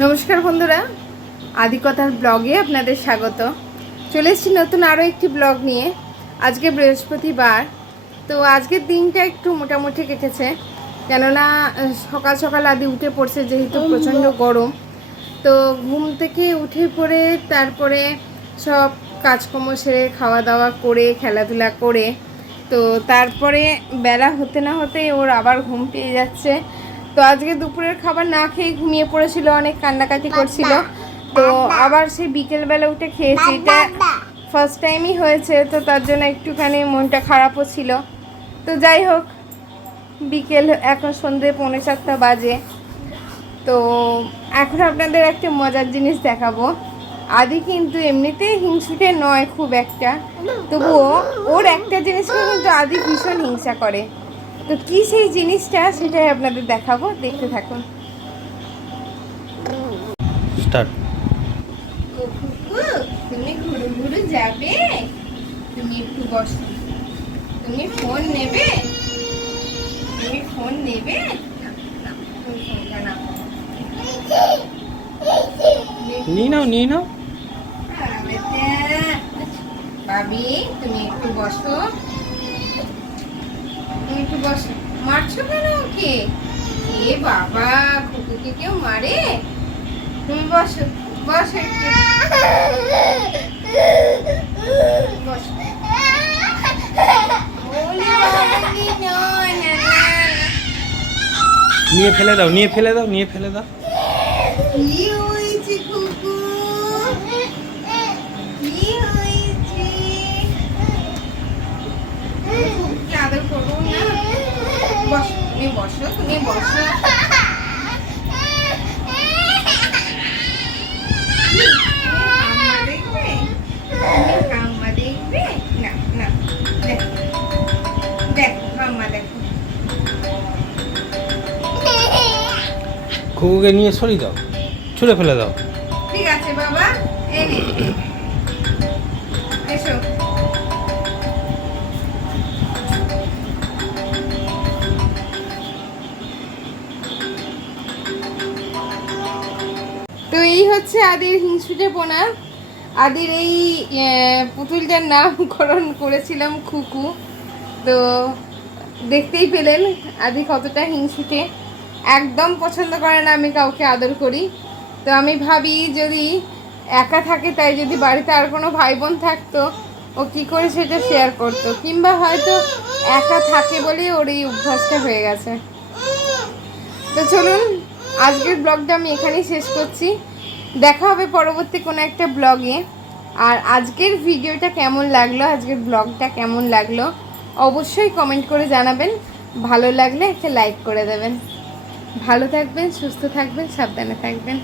নমস্কার বন্ধুরা, আদিকথার ব্লগে আপনাদের স্বাগত। চলে এসেছি নতুন আরও একটি ব্লগ নিয়ে। আজকে বৃহস্পতিবার, তো আজকের দিনটা একটু মোটামুটি কেটেছে, কেননা সকাল সকাল আদি উঠে পড়ছে, যেহেতু প্রচণ্ড গরম। তো ঘুম থেকে উঠে পড়ে তারপরে সব কাজকর্ম সেরে খাওয়া দাওয়া করে খেলাধুলা করে, তো তারপরে বেলা হতে না হতেই ওর আবার ঘুম পেয়ে যাচ্ছে। তো আজকে দুপুরের খাবার না খেয়ে ঘুমিয়ে পড়েছিল, অনেক কান্নাকাটি করছিল। তো আবার সে বিকেলবেলা উঠে খেয়েছি, এটা ফার্স্ট টাইমই হয়েছে, তো তার জন্য একটুখানি মনটা খারাপও ছিল। তো যাই হোক, বিকেল এখন সন্ধ্যে 4:45 বাজে। তো এখন আপনাদের একটা মজার জিনিস দেখাবো। আদি কিন্তু এমনিতেই হিংসুটে নয় খুব একটা, তবুও ওর একটা জিনিসকে কিন্তু আদি ভীষণ হিংসা করে। তো কি সেই জিনিসটা, সেটাই আপনাদের দেখাবো, দেখতে থাকুন। স্টার্ট। তুমি ঘুরু ঘুরু যাবে, তুমি একটু বসো, তুমি ফোন নেবে, তুমি ফোন নেবে, নিয়ে নাও। ভাবি তুমি একটু বসো, তুমি একটু বসো। মারছো কেন ওকে? এ বাবা, কুকুরকে কেউ মারে? তুমি বসো, বসো একটু, বসো। ওলে বাবালি, নয় না না। নিয়ে ফেলে দাও। কি হয়েছে কুকু? কি হয়েছে? কুকুরকে আদর করবো না? বসো, তুমি বসো, তুমি বসো। হাম্মা দেখবে? তুমি হাম্মা দেখবে? না না, দেখো দেখো, হাম্মা দেখো। কুকুরকে নিয়ে সরিয়ে দাও, ছুঁড়ে ফেলে দাও। ঠিক আছে বাবা, এই নে, এসো। তো এই হচ্ছে আদির হিংসুটে পোনা। আদির এই পুতুলটার নামকরণ করেছিলাম খুকু। তো দেখতেই পেলেন আদি কতটা হিংসুটে, একদম পছন্দ করে না আমি কাউকে আদর করি। তো আমি ভাবি যদি একা থাকে, তাই যদি বাড়িতে আর কোনো ভাই বোন থাকতো, ও কী করে সেটা শেয়ার করতো, কিংবা হয়তো একা থাকে বলেই ওর এই অভ্যাসটা হয়ে গেছে। তো চলুন, আজকের ব্লগটা আমি এখানেই শেষ করছি। দেখা হবে পরবর্তী কোনো একটা ব্লগে। আর আজকের ভিডিওটা কেমন লাগলো, আজকের ব্লগটা কেমন লাগলো, অবশ্যই কমেন্ট করে জানাবেন। ভালো লাগলে একটা লাইক করে দেবেন। ভালো থাকবেন, সুস্থ থাকবেন, সাবধানে থাকবেন।